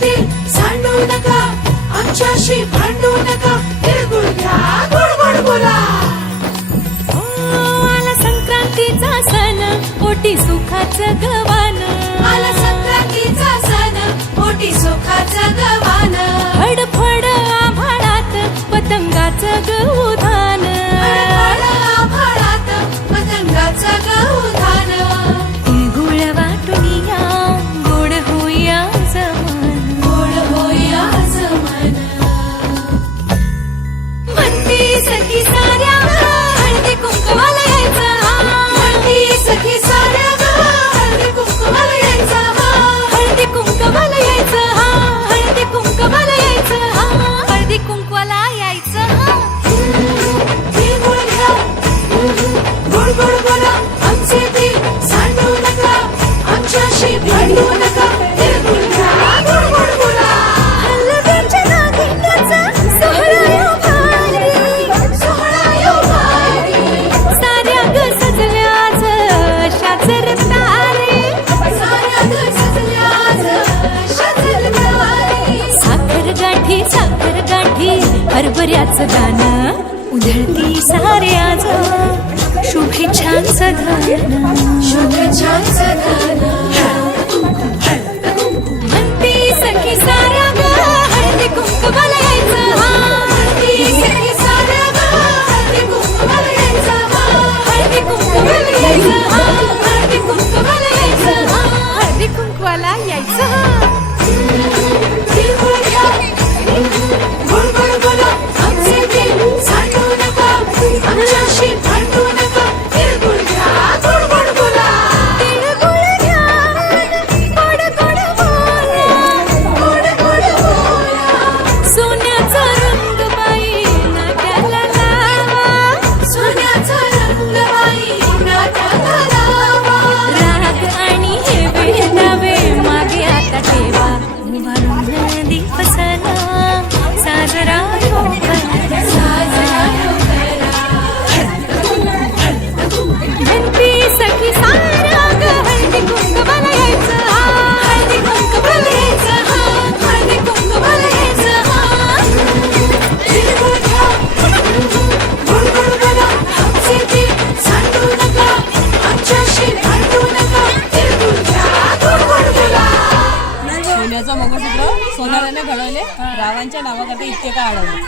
ते सांडू नका, आमच्याशी भांडू नका, तिळगुळ घ्या, गोड गोड बोला. आला संक्रांतीचा सण, पोटी सुखाचं गवान. आला संक्रांतीचा सण, पोटी सुखाचं गवान. फडफड आभाळात पतंगाचं गौधान. फडफड आभाळात पतंगाचं गौधान. तिळगुळ वाटून या, गोड होईया जमान. गोड होईया जमान. म्हणती सखी साऱ्या हळदी कुंकवाला यायचं. म्हणती सखी साऱ्या हळदी कुंकवाला यायचं. हळदी कुंकवाला यायचं. हळदी कुंकवाला यायचं. हळदी कुंकवाला यायचं. तिळगुळ घ्या, गोड गोड बोला, आमचे तीळ सांडू नका, आमच्याशी भांडू नका, तिळगुळ घ्या, गोड गोड बोला. हलव्याच्या नागिनीचा सोहळा यो भारी. सोहळा यो भारी. साऱ्या ग सजल्याच शाचर तारे. साऱ्या ग सजल्याच शाचर तारे. साखर गाठी हरभऱ्याचं दाणं. उधळती साऱ्याच शुभेच्छांचं धन. शुभेच्छांचं धन. म्हणती सखी साऱ्या ग हळदी कुंकवाला यायचं. म्हणती सखी साऱ्या हळदी कुंकवाला यायचं. हळदी कुंकवाला यायचं. हळदी कुंकवाला यायचं. हळदी कुंकवाला यायचं. तिळगुळ घ्या, गोड गोड बोला, आमचे तीळ सांडू नका, आमच्याशी भांडू नका, तिळगुळ घ्या, गोड गोड बोला. तिळगुळ घ्या, गोड गोड बोला. गोड गोड बोला. सोन्याचा रंग बाई नाट्याला लावा. सोन्याचा रंग बाई नाट्याला लावा. राग आणि हे वेडावे मागे आता ठेवा. उभारून दिवसाला साजरा हो करा. साजरा हो करा. म्हणती सखी साऱ्या ग हळदी कुंकवाला यायचं. हळदी कुंकवाला यायचं. हळदी कुंकवाला यायचं. तिळगुळ घ्या, गोड गोड बोला, आमचे तीळ सांडू नका, आमच्याशी भांडू नका, तिळगुळ घ्या, गोड गोड बोला. सोन्याचं मंगळसूत्र सोनाराने घडवले, रावांच्या नावासाठी इतके का अडवले.